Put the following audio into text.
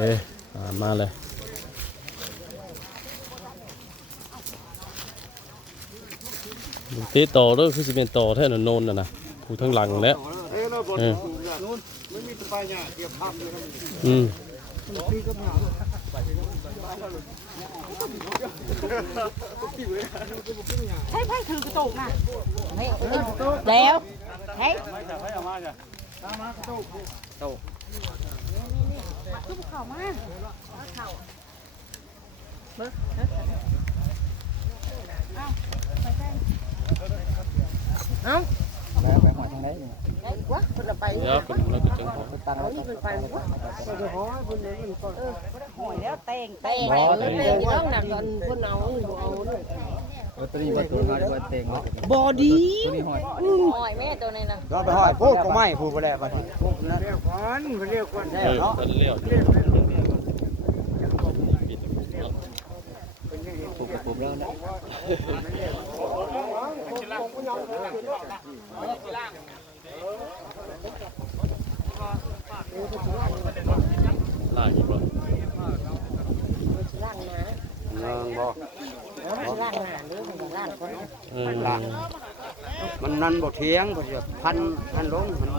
เอ๊ะมาเลยตีต่อด้วยคือสิเป็นต่อแท่นนนน่ะนะผู้ทั้งหลังแล้วใช่ไพ่ถือกระตุกนะแล้วเฮ้ยขึ้นเขามาเอ้าไปหัวทางไหนวะคนละไป เดี๋ยวคุณเราก็จังหวะ เอานี่เป็นไปวะเดี๋ยวหอยคนนี้มันก็หอยแล้วเต่งไปต้องหนักก่อนคนเอาเลยตัวนี้ตัวน้อยตัวเต็ง บอดี้ ตัวนี้หอย หอยแม่ตัวนี้นะ ก็ไปหอยพูดก็ไม่พูดไปแล้วบัดนี้พูดแล้ว เรียกก่อนเรียกก่อน มันเลี้ยว พูดพูดแล้วนะ ล่างอีกบ่ ล่างนะ เงินบ่ ล่างหนาหรือล่างคน มันนั่นบ่เถียงบ่จะพันลงมัน